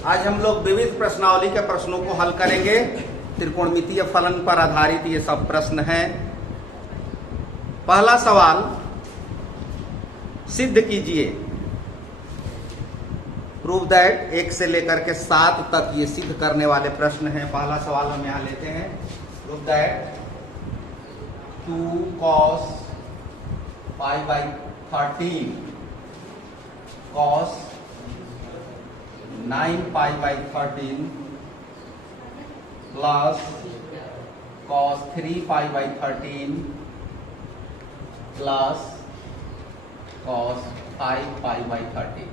आज हम लोग विविध प्रश्नावली के प्रश्नों को हल करेंगे। त्रिकोणमितीय फलन पर आधारित ये सब प्रश्न हैं। पहला सवाल, सिद्ध कीजिए, प्रूव दैट, 1 से लेकर के 7 तक ये सिद्ध करने वाले प्रश्न हैं। पहला सवाल हम यहां लेते हैं, prove that 2 cos π/13 cos 9π/13 plus cos 3π/13 plus cos 5π/13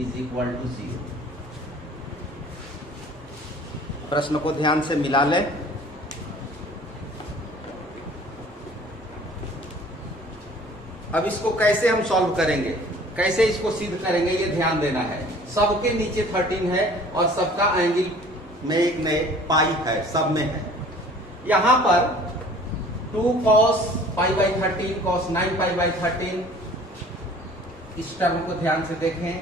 is equal to 0। प्रश्न को ध्यान से मिला लें। अब इसको कैसे हम सॉल्व करेंगे, कैसे इसको सिद्ध करेंगे, ये ध्यान देना है। सबके नीचे 13 है और सबका एंगल में एक नए पाई है, सब में है। यहां पर 2 cos π/13 cos 9π/13, इस टर्म को ध्यान से देखें,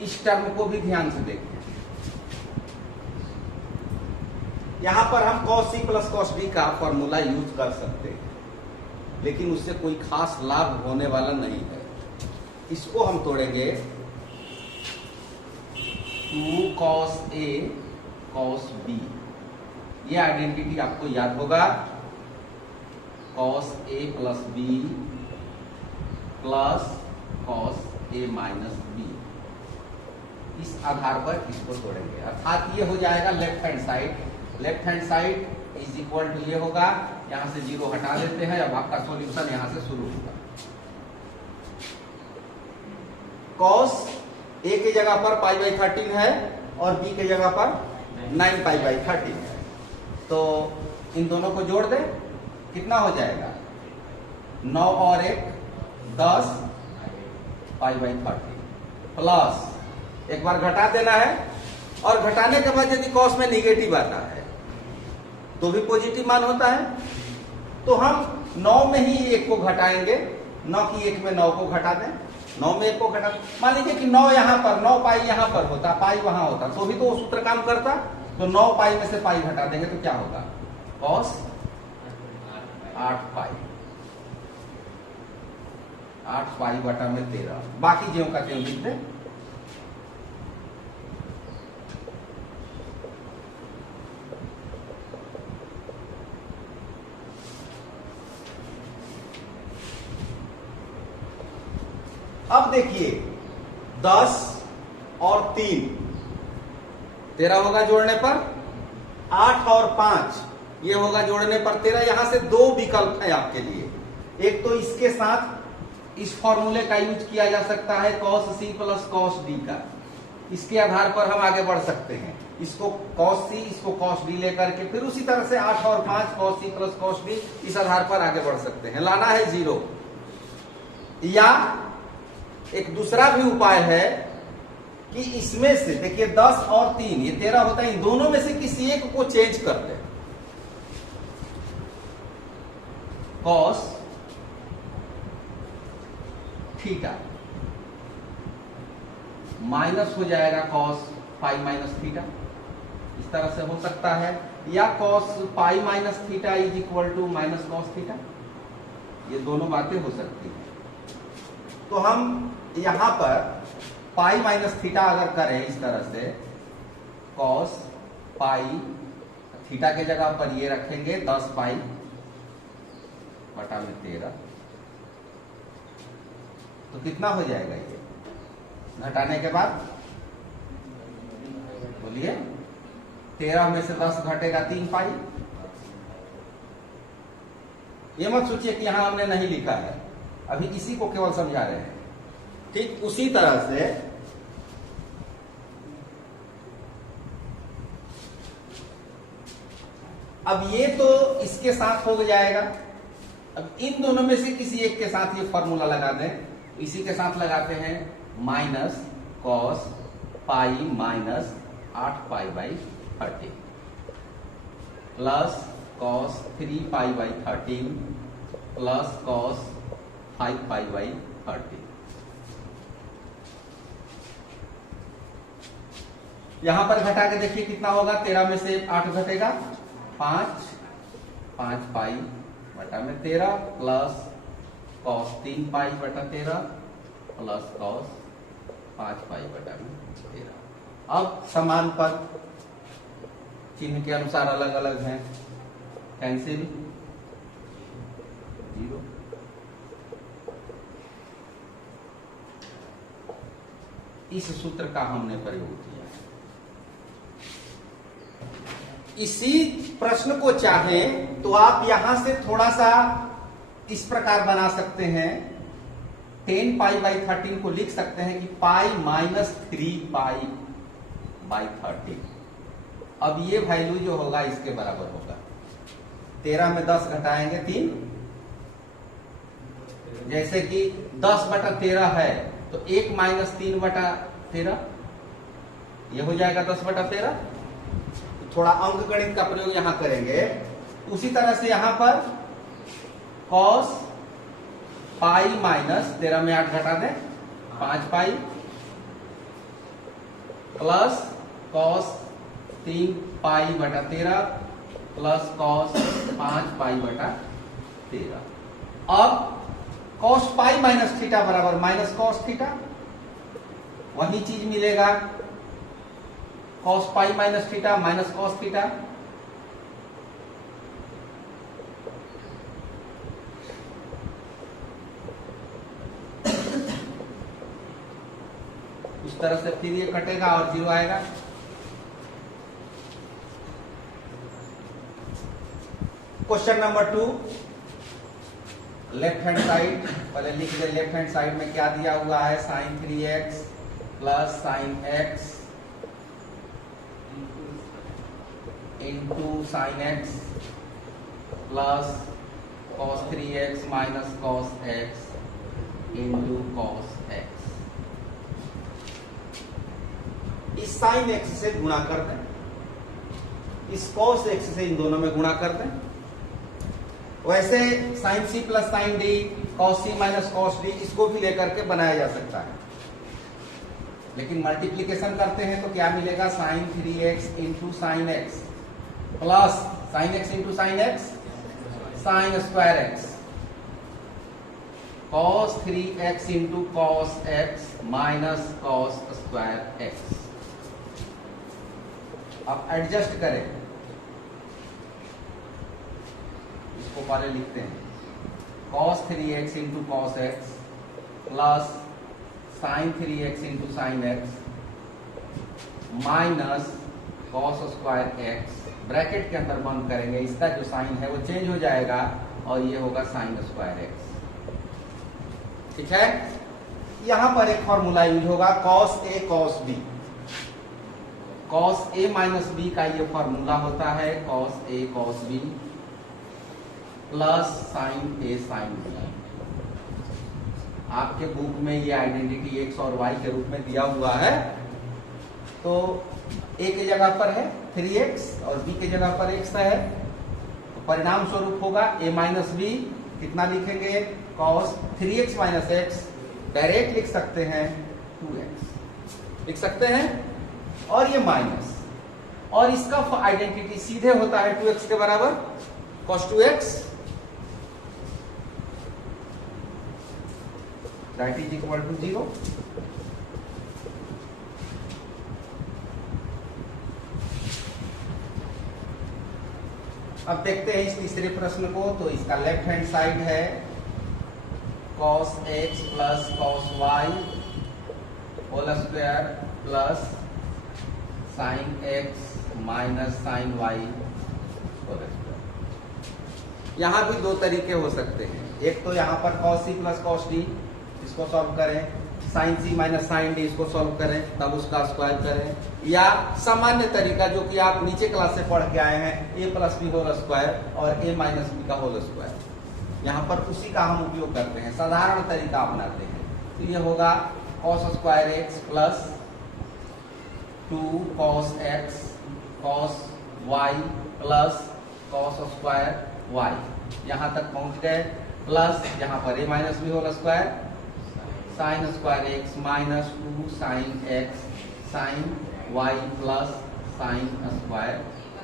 इस टर्म को भी ध्यान से देखें। यहां पर हम cos c plus cos d का फॉर्मूला यूज कर सकते हैं, लेकिन उससे कोई खास लाभ होने वाला नहीं है। इसको हम तोड़ेंगे, 2 cos a cos b, ये आइडेंटिटी आपको याद होगा, cos a plus b plus cos a minus b। इस आधार पर इसको तोड़ेंगे, अर्थात ये हो जाएगा left hand side. Left hand side is equal to ये होगा, यहां से 0 हटा देते हैं। अब आपका सॉल्यूशन यहां से शुरू होगा। cos a की जगह पर π/13 है और b की जगह पर 9π/13 है, तो इन दोनों को जोड़ दें, कितना हो जाएगा, 9 और 1 10 π/13 प्लस एक बार घटा देना है, और घटाने के बाद यदि cos में निगेटिव आता है तो भी पॉजिटिव मान होता है। तो हम 9 में ही 1 को घटाएंगे, 9 की 1 में 9 को घटा दें, 9 में 1 को घटा। मान लीजिए कि 9 यहां पर, 9 पाई यहां पर होता, पाई वहां होता, तो भी तो वो सूत्र काम करता। तो 9 पाई में से पाई घटा देंगे तो क्या होगा, cos 8 पाई, 8 पाई बटा में 13। बाकी ज्यों का त्यों लिख दें। अब देखिए, 10 और 3 13 होगा जोड़ने पर, 8 और 5 ये होगा जोड़ने पर 13। यहां से 2 विकल्प है आपके लिए। एक तो इसके साथ इस फॉर्मूले का यूज किया जा सकता है, cos c plus cos d का। इसके आधार पर हम आगे बढ़ सकते हैं, इसको cos c, इसको cos d लेकर के, फिर उसी तरह से 8 और 5 cos c plus cos d, इस आधार पर आगे बढ़ सकते हैं। लाना है 0। या एक दूसरा भी उपाय है कि इसमें से देखिए 10 और 3 ये 13 होता है, इन दोनों में से किसी एक को चेंज कर ले। cos थीटा माइनस हो जाएगा cos पाई माइनस थीटा, इस तरह से हो सकता है। या cos pi minus theta is equal to minus cos theta, ये दोनों बातें हो सकती हैं। तो हम यहां पर पाई माइनस थीटा अगर करें इस तरह से, cos पाई थीटा के जगह पर ये रखेंगे 10 पाई बटा में 13, तो कितना हो जाएगा ये घटाने के बाद, बोलिए, 13 में से 10 घटेगा 3 पाई। ये मत सोचिए कि यहां हमने नहीं लिखा है, अभी इसी को केवल समझा रहे हैं। ठीक उसी तरह से अब ये तो इसके साथ हो जाएगा। अब इन दोनों में से किसी एक के साथ ये फॉर्मूला लगा दें। इसी के साथ लगाते हैं, minus cos pi minus 8π/13 plus cos 3π/13 plus cos 5π/13। यहां पर घटा के देखिए कितना होगा, 13 में से 8 घटेगा 5, 5 पाई बटा में 13 प्लस कॉस 3 पाई बटा 13 प्लस कॉस 5 पाई बटा में 13। अब समान पद चिन्ह के अनुसार अलग अलग हैं, कैंसिल 0। इस सूत्र का हमने प्रयोग किया। इसी प्रश्न को चाहें तो आप यहां से थोड़ा सा इस प्रकार बना सकते हैं, 10 पाई बाई 13 को लिख सकते हैं कि पाई माइनस 3 पाई बाई 13। अब ये वैल्यू जो होगा इसके बराबर होगा, 13 में 10 घटाएंगे 3, जैसे कि 10 बटा 13 है तो 1 माइनस 3 बटा 13, ये हो जाएगा 10 बटा 13। तो थोड़ा अंक गणित का प्रयोग यहां करेंगे। उसी तरह से यहां पर कॉस पाई माइनस 13 में 8 घटा दें 5 पाई प्लस कॉस 3 पाई बटा 13 प्लस कॉस 5 पाई बटा 13। अब कॉस पाई माइनस थीटा बराबर माइनस कॉस थीटा, वही चीज मिलेगा, cos pi minus theta minus cos theta. उस तरह से फिर ये कटेगा और 0 आएगा। Question number 2, left hand side पहले लिख दे। लेफ्ट हैंड साइड में क्या दिया हुआ है, sine 3x plus sine x into sine x plus cos 3x minus cos x into cos x। इस साइन x से गुणा कर दें, इस कॉस x से इन दोनों में गुणा कर दें। वैसे sine c plus sine d, cos c minus cos d, इसको भी लेकर के बनाया जा सकता है, लेकिन मल्टीप्लीकेशन करते हैं तो क्या मिलेगा, sine 3x into sine x plus sine x into sine x sine square x, cos 3x into cos x minus cos square x। अब एडजस्ट करें, इसको पहले लिखते हैं, cos 3x into cos x plus sine 3x into sine x minus cos square x, bracket के अंदर बंद करेंगे, इसका जो साइन है वो चेंज हो जाएगा और ये होगा साइन स्क्वायर x। ठीक है, यहां पर एक फॉर्मूला यूज होगा, cos a cos b। cos a minus b का ये फॉर्मूला होता है, cos a cos b plus sine A sine B. आपके बुक में ये आइडेंटिटी x और y के रूप में दिया हुआ है, तो a के जगह पर है 3x और b के जगह पर x है, तो परिणाम स्वरूप होगा a माइनस बी, कितना लिखेंगे, cos 3x minus x, direct लिख सकते हैं 2x लिख सकते हैं, और ये माइनस, और इसका आइडेंटिटी सीधे होता है 2x के बराबर, cos 2x that is equal to 0। अब देखते हैं इस तीसरे प्रश्न को, तो इसका लेफ्ट हैंड साइड है cos x plus cos y whole square plus sine x minus sine y whole square. यहां भी दो तरीके हो सकते हैं, एक तो यहां पर cos c plus cos d, इसको सॉल्व करें, sine c minus sine d इसको सॉल्व करें, तब उसका स्क्वायर करें, या सामान्य तरीका जो कि आप नीचे क्लास से पढ़ के आए हैं, a plus B whole square और a माइनस बी का होल स्क्वायर। यहाँ पर उसी का हम उपयोग करते हैं, साधारण तरीका अपनाते हैं। तो ये होगा cos square x plus 2 cos x cos y plus cos square y, यहाँ तक पहुंच गए, प्लस यहाँ पर a minus B whole square sine square x minus 2 sine x sine Y plus sine square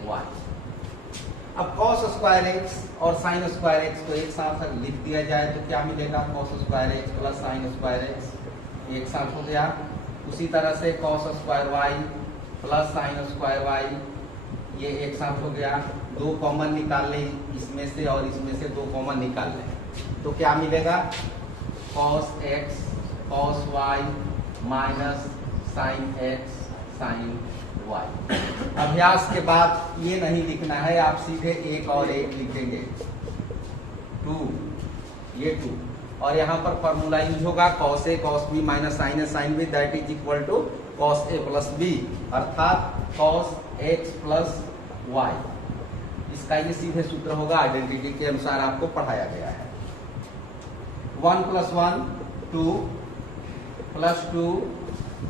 Y. अब कॉस स्क्वायर एक्स और sine square X को एक साथ लिख दिया जाए तो क्या मिलेगा? Cos square X plus sine square X एक साथ हो गया। उसी तरह से cos square Y plus sine square Y ये एक साथ हो गया। दो कॉमन निकाल लें इसमें से और इसमें से दो कॉमन निकाल लें तो क्या मिलेगा? Cos X cos Y minus sine X sine Y. अभ्यास के बाद ये नहीं लिखना है, आप सीधे एक और एक लिखेंगे 2 ये 2 और यहाँ पर फॉर्मूला यूज होगा cos A cos B minus sine A sine B that is equal to cos A plus B अर्थात कॉस एक्स प्लस वाई। इसका ये सीधे सूत्र होगा, आइडेंटिटी के अनुसार आपको पढ़ाया गया है। 1 + 1 2 plus 2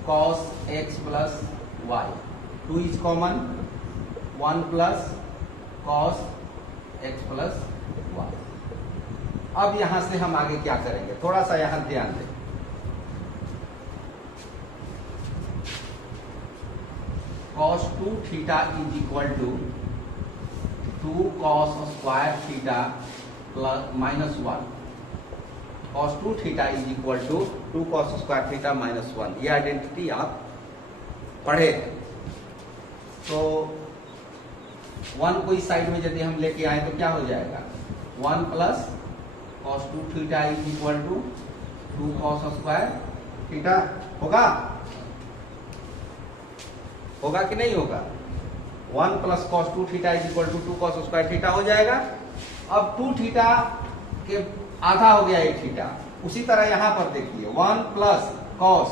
cos x plus Y. 2 is common 1 plus cos x plus Y. अब यहां से हम आगे क्या करेंगे, थोड़ा सा यहां ध्यान दें। cos 2 theta is equal to 2 cos square theta plus minus 1। cos 2 theta is equal to 2 cos square theta minus 1। ये आइडेंटिटी आप पढ़े हैं। तो 1 को इस साइड में यदि हम लेके आए तो क्या हो जाएगा? 1 plus cos 2 theta is equal to 2 cos square theta होगा कि नहीं होगा? 1 plus cos 2 theta is equal to 2 cos square theta हो जाएगा। अब 2 थीटा के आधा हो गया 1 थीटा। उसी तरह यहां पर देखिए 1 प्लस cos,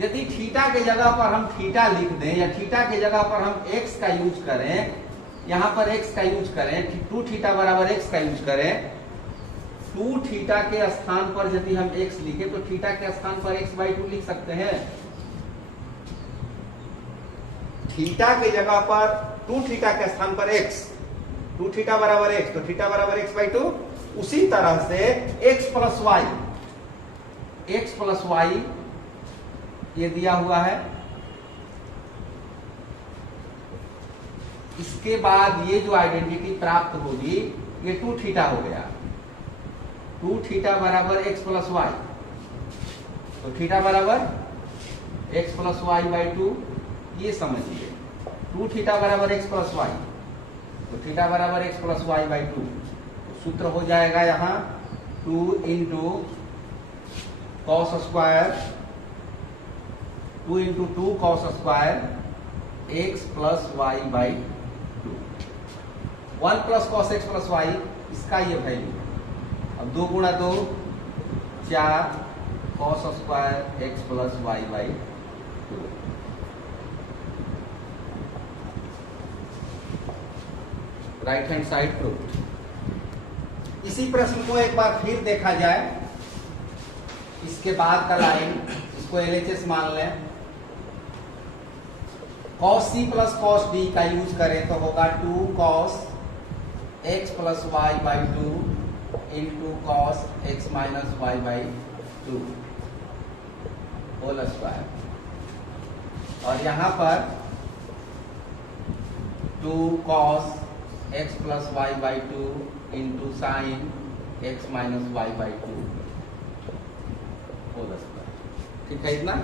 यदि थीटा के जगह पर हम थीटा लिख दें या थीटा के जगह पर हम x का यूज करें, यहां पर x का यूज करें 2 थीटा बराबर x का यूज करें, 2 थीटा के स्थान पर यदि हम x लिखे तो थीटा के स्थान पर x/2 लिख सकते हैं। थीटा के जगह पर 2 थीटा के स्थान पर x, 2 थीटा बराबर x तो थीटा बराबर x/2। उसी तरह से x प्लस वाई ये दिया हुआ है। इसके बाद ये जो आइडेंटिटी प्राप्त होगी ये 2 थीटा हो गया। 2 थीटा बराबर x प्लस वाई तो थीटा बराबर x प्लस वाई/2 ये समझिए। 2 थीटा बराबर x प्लस वाई तो थीटा बराबर x प्लस वाई/2। सूत्र हो जाएगा यहाँ 2 into cos square 2 into 2 cos square x plus y. 1 plus cos x plus Y इसका ये वैल्यू। अब 2 गुणा 2 4 cos square x plus y. Right hand side proof. इसी प्रश्न को एक बार फिर देखा जाए। इसके बाद का लाइन इसको LHS मान लें। cos C plus cos D का यूज करें तो होगा 2 cos x plus y/2 into cos x minus y/2 whole square. और यहां पर 2 cos x plus y/2 into sine x minus y/2 whole square. ठीक है इतना।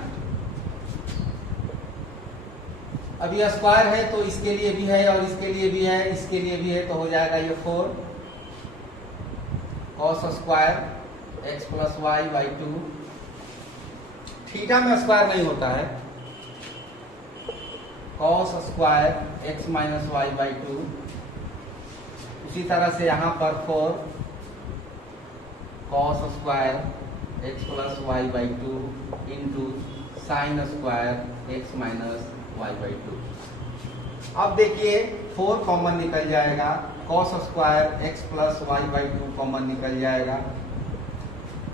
अब ये स्क्वायर है तो इसके लिए भी है और इसके लिए भी है, इसके लिए भी है तो हो जाएगा ये 4 cos square x plus y/2। Theta में स्क्वायर नहीं होता है। cos square x minus y/2। उसी तरह से यहां पर 4 cos square x plus y/2 into sign square x minus y/2। अब देखिए 4 कॉमन निकल जाएगा, cos square x plus y/2 common निकल जाएगा,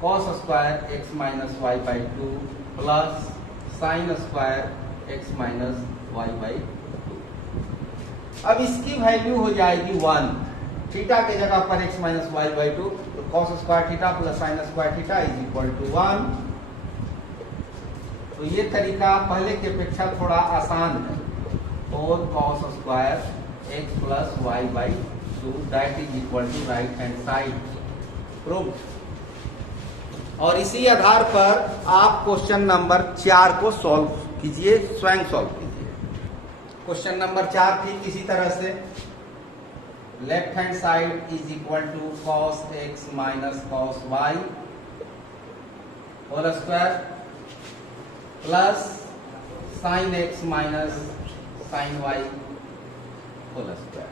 cos square x minus y/2 plus sine square x minus y/2। अब इसकी वैल्यू हो जाएगी 1। थीटा के जगह पर x माइनस y/2 तो cos square theta plus sine square theta is equal to 1। तो तो ये तरीका पहले की अपेक्षा थोड़ा आसान है। 4 cos square x plus Y by 2 that is equal to right hand side proved. और इसी आधार पर आप क्वेश्चन नंबर 4 को सॉल्व कीजिए, स्वयं सॉल्व कीजिए। क्वेश्चन नंबर 4 ठीक इसी तरह से, left hand side is equal to cos x minus cos y whole square plus sin x minus sin y whole square.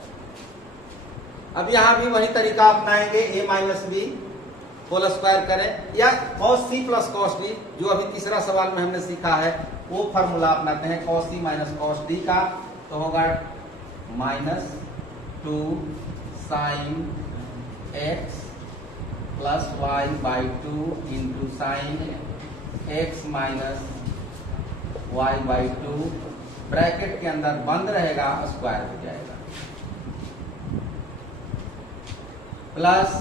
अब यहां भी वही तरीका अपनाएंगे, a minus B whole square करें या cos c plus cos d, जो अभी तीसरा सवाल में हमने सीखा है वो फॉर्मूला अपनाते हैं cos c minus cos d का, तो होगा minus 2 sin x plus y by 2 into sine x minus y by 2, bracket के अंदर बंद रहेगा, स्क्वायर हो जाएगा, plus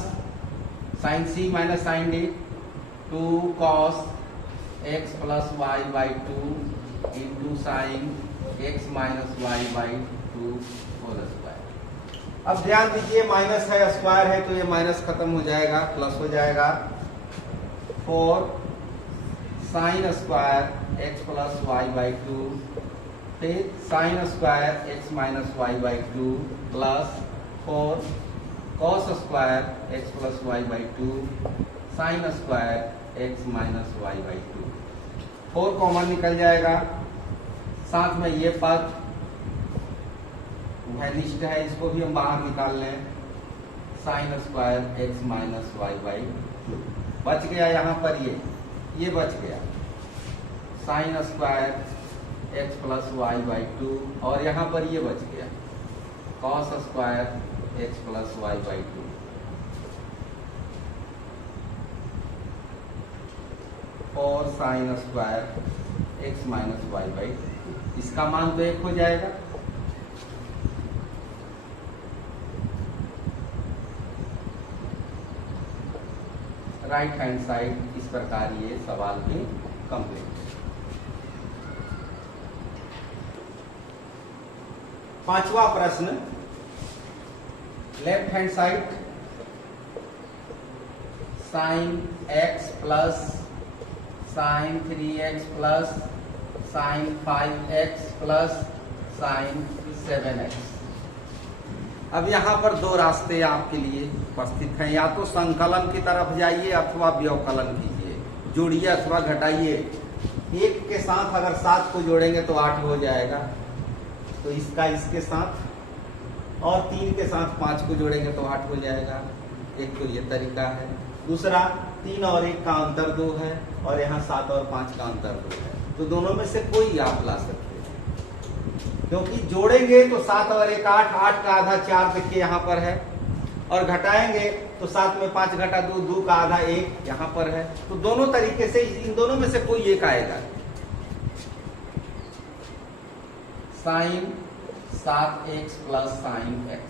sine c minus sine d 2 cos x plus y by 2 into sine x minus y by 2 whole square. अब ध्यान दीजिए minus है, स्क्वायर है, तो ये माइनस खत्म हो जाएगा, प्लस हो जाएगा 4 sign square x plus y by 2, फिर sign square x minus y by 2 plus 4 cos square x plus y by 2 sign square x minus y by 2। 4 common निकल जाएगा, साथ में ये पद वैनिश्ड है, इसको भी हम बाहर निकाल लें, sign square x minus y by 2 बच गया। यहाँ पर ये बच गया sign square x plus y by 2, और यहाँ पर ये बच गया cos square x plus y by 2। और sine square x minus y by 2, इसका मान तो 1 हो जाएगा। राइट हैंड साइड इस प्रकार ये सवाल भी कंप्लीट। पांचवा प्रश्न, left hand side sine x plus sine 3x plus sine 5x plus sine 7x। अब यहाँ पर दो रास्ते आपके लिए उपस्थित हैं, या तो संकलन की तरफ जाइए अथवा व्यवकलन कीजिए, जोड़िए अथवा घटाइए। 1 के साथ अगर 7 को जोड़ेंगे तो 8 हो जाएगा, तो इसका इसके साथ, और 3 के साथ 5 को जोड़ेंगे तो 8 हो जाएगा। एक तो ये तरीका है। दूसरा 3 और 1 का अंतर 2 है, और यहाँ 7 और 5 का अंतर 2 है, तो दोनों में से कोई आप ला सकते हैं, क्योंकि जोड़ेंगे तो 7 और 1 8, 8 का आधा 4 देखिए यहाँ पर है, और घटाएंगे तो 7 में 5 घटा 2, 2 का आधा 1 यहाँ पर है। तो दोनों तरीके से इन दोनों में से कोई एक आएगा। Sine 7x plus sine x,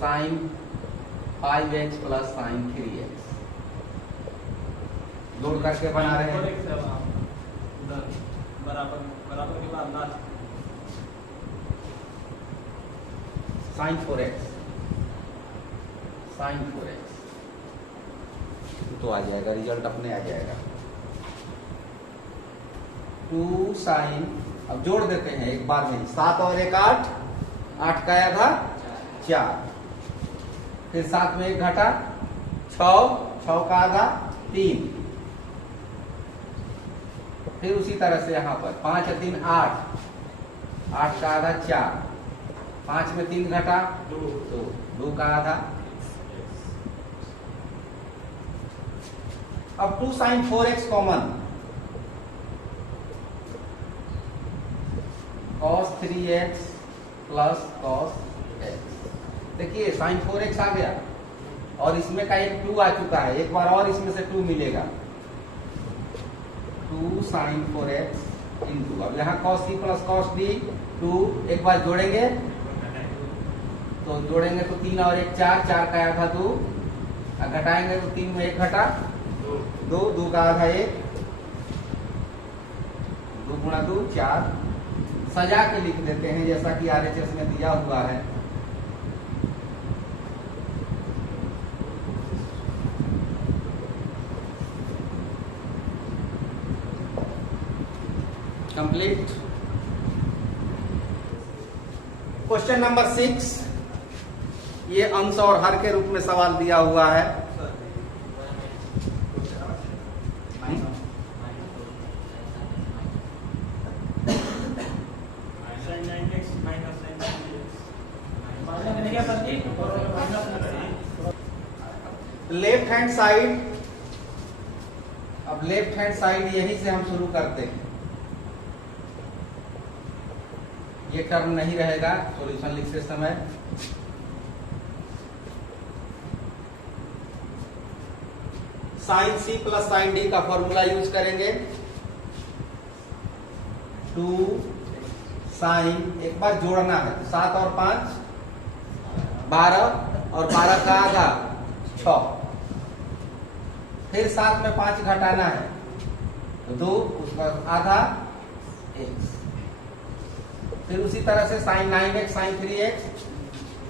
sine 5x plus sine 3x, जोड़ करके बना रहे हैं बराबर के बाद साइन 4x, साइन 4x तो आ जाएगा, रिजल्ट अपने आ जाएगा। 2 साइन, अब जोड़ देते हैं एक बार में, 7 और 1 8, 8 का आधा 4, फिर 7 में 1 घटा 6, 6 का आधा 3, फिर उसी तरह से यहाँ पर 5 और 3 8, 8 का आधा 4, 5 में 3 घटा 2 का आधा। अब 2 sine 4x common, cos 3x plus cos x। देखिए साइन 4x आ गया, और इसमें का एक 2 आ चुका है, एक बार और इसमें से 2 मिलेगा, 2 साइन 4x इंटू, अब यहाँ cos c plus cos d 2, एक बार जोड़ेंगे तो 3 और 1 4, 4 का आधा 2, घटाएंगे तो 3 में 1 घटा 2, 2, 2 का आधा 1, 2 गुणा 2 4। सजा के लिख देते हैं जैसा कि RHS में दिया हुआ है। कंप्लीट। क्वेश्चन नंबर 6, ये अंश और हर के रूप में सवाल दिया हुआ है। लेफ्ट हैंड साइड, अब लेफ्ट हैंड साइड यहीं से हम शुरू करते हैं। ये टर्म नहीं रहेगा सॉल्यूशन लिखते समय। Sine C plus sine D का फॉर्मूला यूज करेंगे। 2 साइन, एक बार जोड़ना है, 7 और 5 12 और 12 का आधा 6, फिर 7 में 5 घटाना है तो 2, उसका आधा 1। फिर उसी तरह से sign 9x sign 3x,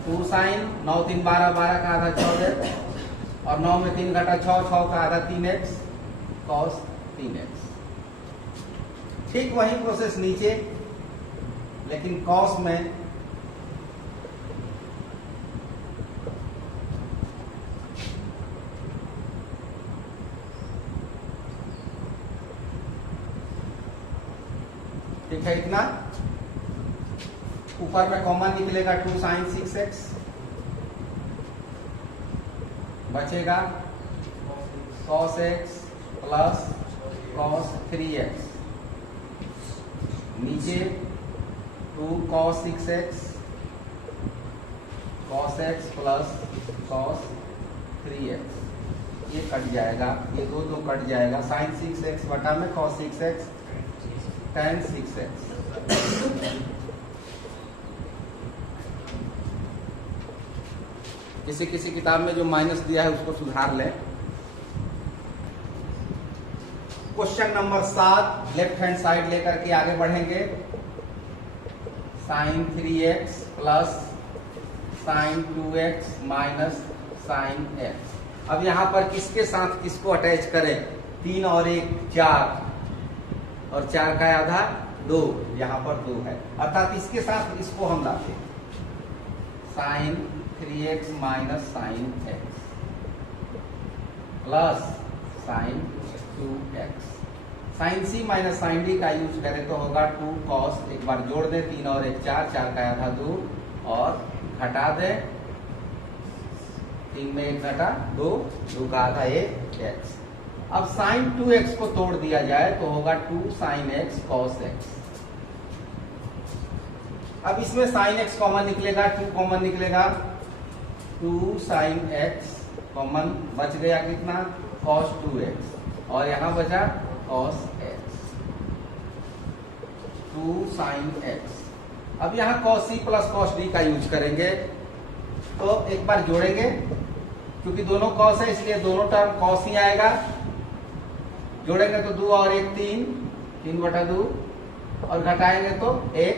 2 sign 9 3 12, 12 का आधा 14 और 9 में 3 घटा 6, 6 का आधा 3x cos 3x। ठीक वही प्रोसेस नीचे, लेकिन cos में ठीक है इतना। ऊपर में कॉमन निकलेगा 2 साइन 6x, बचेगा cos x plus cos 3x, नीचे 2 cos 6x cos x plus cos 3x, ये कट जाएगा, ये दो कट जाएगा। साइन 6x बटा में cos 6x tan 6x। किसी किसी किताब में जो माइनस दिया है उसको सुधार लें। Question number 7, left hand side लेकर के आगे बढ़ेंगे। Sine 3x plus sine 2x minus sine x। अब यहां पर किसके साथ किसको अटैच करें? 3 और 1 4, और 4 का आधा 2, यहां पर 2 है, अर्थात इसके साथ इसको हम लाते हैं। Sine 3x minus sine x plus sine 2x। Sine C minus sine D का यूज करें तो होगा 2 cos, एक बार जोड़ दें 3 और 1 4, 4 का आधा 2 और घटा दें 3 में 1 घटा 2, 2 का आधा 1 x। अब साइन 2x को तोड़ दिया जाए तो होगा 2 साइन x cos x। अब इसमें साइन x कॉमन निकलेगा, 2 कॉमन निकलेगा, 2 साइन x कॉमन बच गया कितना? cos 2x, और यहां बचा cos x, 2 साइन x। अब यहां cos c plus cos d का यूज करेंगे तो एक बार जोड़ेंगे, क्योंकि दोनों cos है इसलिए दोनों टर्म cos ही आएगा। जोड़ेंगे तो 2 और 1 3, 3 बटा 2, और घटाएंगे तो 1,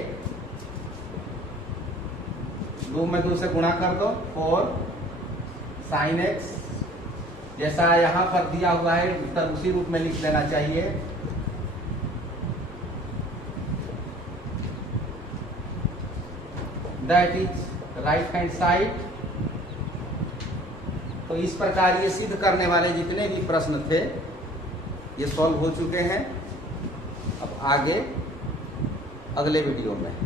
2 में 2 से गुणा कर दो 4 साइन x। जैसा यहां पर दिया हुआ है उत्तर उसी रूप में लिख देना चाहिए। That is right hand side. तो इस प्रकार ये सिद्ध करने वाले जितने भी प्रश्न थे ये सॉल्व हो चुके हैं। अब आगे अगले वीडियो में